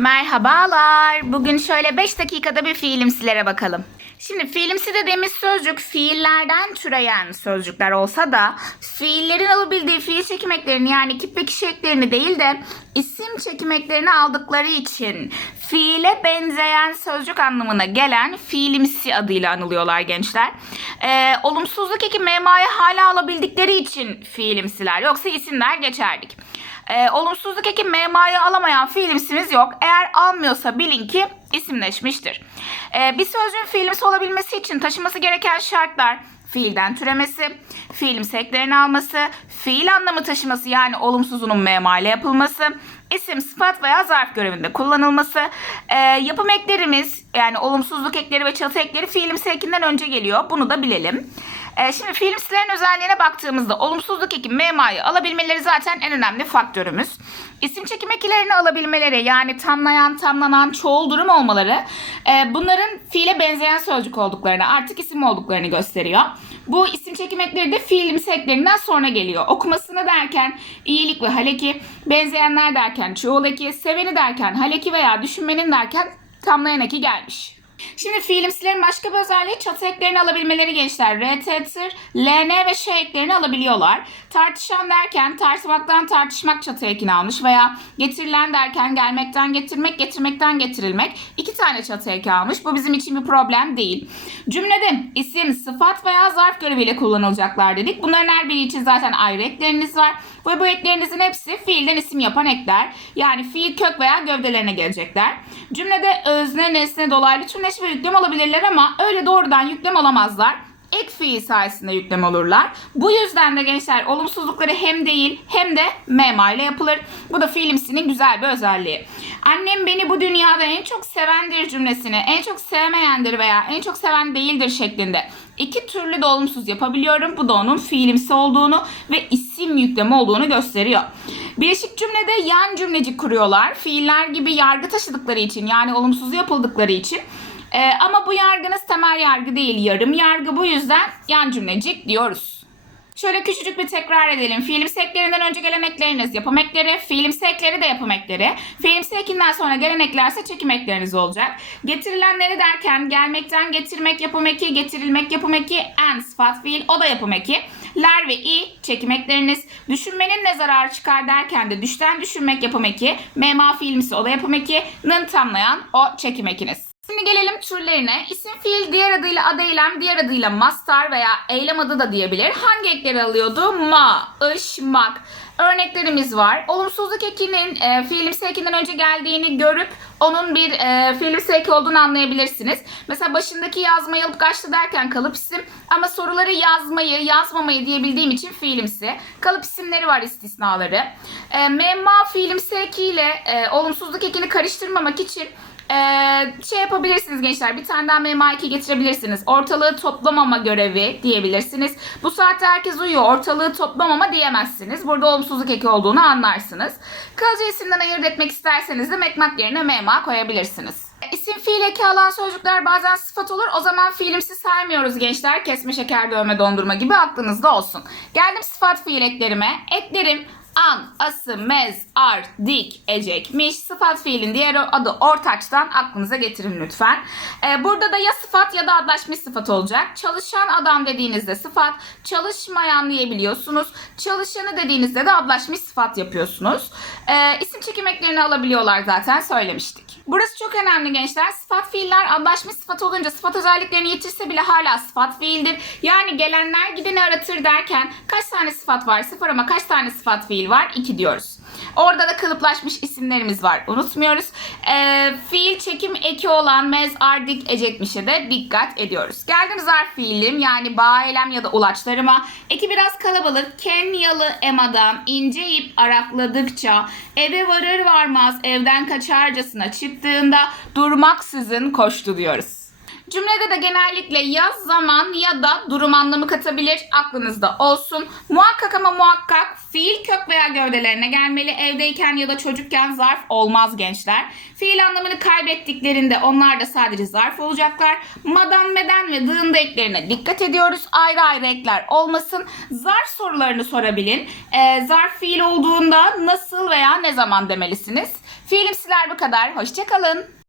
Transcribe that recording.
Merhabalar. Bugün şöyle 5 dakikada bir fiilimsilere bakalım. Şimdi fiilimsi dediğimiz sözcük fiillerden türeyen sözcükler olsa da fiillerin alabildiği fiil çekim eklerini yani kip ve kişi eklerini değil de isim çekim eklerini aldıkları için fiile benzeyen sözcük anlamına gelen fiilimsi adıyla anılıyorlar gençler. Ee, olumsuzluk eki memayı hala alabildikleri için fiilimsiler yoksa isimler geçerlik. Ee, olumsuzluk eki memayı alamayan fiilimsimiz yok. Eğer almıyorsa bilin ki isimleşmiştir. Ee, bir sözcüğün fiilimsi olabilmesi için taşıması gereken şartlar fiilden türemesi, fiilimsi eklerini alması, fiil anlamı taşıması yani olumsuzunun mema yapılması, isim, sıfat veya zarf görevinde kullanılması, Ee, yapım eklerimiz yani olumsuzluk ekleri ve çatı ekleri fiilimsi ekinden önce geliyor. Bunu da bilelim. Ee, şimdi fiilimsilerin özelliğine baktığımızda olumsuzluk eki memayı alabilmeleri zaten en önemli faktörümüz. İsim çekim ekilerini alabilmeleri yani tamlayan, tamlanan, çoğul durum olmaları e, bunların fiile benzeyen sözcük olduklarını artık isim olduklarını gösteriyor. Bu isim çekim ekleri de fiilimsi eklerinden sonra geliyor. Okumasını derken iyilik ve haleki, benzeyenler derken çoğul eki, seveni derken haleki veya düşünmenin derken tamlayan eki gelmiş. Şimdi fiilimsilerin başka bir özelliği çatı eklerini alabilmeleri gençler. R, T, tır, LN ve Ş eklerini alabiliyorlar. Tartışan derken tartışmaktan tartışmak çatı ekini almış veya getirilen derken gelmekten getirmek, getirmekten getirilmek iki tane çatı eki almış. Bu bizim için bir problem değil. Cümlede isim, sıfat veya zarf göreviyle kullanılacaklar dedik. Bunların her biri için zaten ayrı ekleriniz var. Ve bu eklerinizin hepsi fiilden isim yapan ekler. Yani fiil kök veya gövdelerine gelecekler. Cümlede özne, nesne, dolaylı tümleş yüklem olabilirler ama öyle doğrudan yüklem olamazlar. Ek fiil sayesinde yüklem olurlar. Bu yüzden de gençler olumsuzlukları hem değil hem de mema ile yapılır. Bu da fiilimsinin güzel bir özelliği. Annem beni bu dünyada en çok sevendir cümlesini en çok sevmeyendir veya en çok seven değildir şeklinde iki türlü de olumsuz yapabiliyorum. Bu da onun fiilimsi olduğunu ve isim yüklemi olduğunu gösteriyor. Birleşik cümlede yan cümlecik kuruyorlar. Fiiller gibi yargı taşıdıkları için yani olumsuz yapıldıkları için. Ee, ama bu yargınız temel yargı değil, yarım yargı. Bu yüzden yan cümlecik diyoruz. Şöyle küçücük bir tekrar edelim. Fiilimsi eklerinden önce gelen ekleriniz yapım ekleri, fiilimsi ekleri de yapım ekleri. Fiilimsi ekinden sonra gelen eklerse çekim ekleriniz olacak. Getirilenleri derken gelmekten getirmek yapım eki, getirilmek yapım eki, en sıfat fiil o da yapım eki. Ler ve i çekim ekleriniz. Düşünmenin ne zararı çıkar derken de düşten düşünmek yapım eki. Mema fiilimsi o da yapım eki. Nın tamlayan o çekim ekiniz. Şimdi gelelim türlerine. İsim fiil diğer adıyla ad eylem, diğer adıyla mastar veya eylem adı da diyebilir. Hangi ekleri alıyordu? Ma, ış, mak. Örneklerimiz var. Olumsuzluk ekinin e, fiilimsi ekinden önce geldiğini görüp onun bir e, fiilimsi eki olduğunu anlayabilirsiniz. Mesela başındaki yazmayı alıp kaçtı derken kalıp isim ama soruları yazmayı, yazmamayı diyebildiğim için fiilimsi. Kalıp isimleri var istisnaları. E, memma fiilimsi ekiyle e, olumsuzluk ekini karıştırmamak için ee, şey yapabilirsiniz gençler. Bir tane daha MMA2 getirebilirsiniz. Ortalığı toplamama görevi diyebilirsiniz. Bu saatte herkes uyuyor. Ortalığı toplamama diyemezsiniz. Burada olumsuzluk eki olduğunu anlarsınız. Kalıcı isimden ayırt etmek isterseniz de mekmak yerine MMA koyabilirsiniz. İsim fiil eki alan sözcükler bazen sıfat olur. O zaman fiilimsi saymıyoruz gençler. Kesme, şeker, dövme, dondurma gibi aklınızda olsun. Geldim sıfat fiil eklerime. Eklerim an, ası, mez, ar, dik, ecekmiş. Sıfat fiilin diğer adı ortaçtan aklınıza getirin lütfen. Ee, burada da ya sıfat ya da adlaşmış sıfat olacak. Çalışan adam dediğinizde sıfat, çalışmayan diyebiliyorsunuz. Çalışanı dediğinizde de adlaşmış sıfat yapıyorsunuz. Ee, isim çekim eklerini alabiliyorlar zaten söylemiştik. Burası çok önemli gençler. Sıfat fiiller adlaşmış sıfat olunca sıfat özelliklerini yitirse bile hala sıfat fiildir. Yani gelenler gideni aratır derken kaç tane sıfat var? Sıfır ama kaç tane sıfat fiil var? 2 diyoruz. Orada da kalıplaşmış isimlerimiz var. Unutmuyoruz. Ee, fiil çekim eki olan mez, ardik, ecekmişe de dikkat ediyoruz. Geldim zarf fiilim yani bağ, eylem ya da ulaçlarıma. Eki biraz kalabalık. Kenyalı emadan ince ip arakladıkça eve varır varmaz evden kaçarcasına çıktığında durmaksızın koştu diyoruz. Cümlede de genellikle yaz zaman ya da durum anlamı katabilir. Aklınızda olsun. Muhakkak ama muhakkak fiil kök veya gövdelerine gelmeli. Evdeyken ya da çocukken zarf olmaz gençler. Fiil anlamını kaybettiklerinde onlar da sadece zarf olacaklar. Madan, meden ve dığında eklerine dikkat ediyoruz. Ayrı ayrı ekler olmasın. Zarf sorularını sorabilin. Ee, zarf fiil olduğunda nasıl veya ne zaman demelisiniz. Fiilimsiler bu kadar. Hoşçakalın.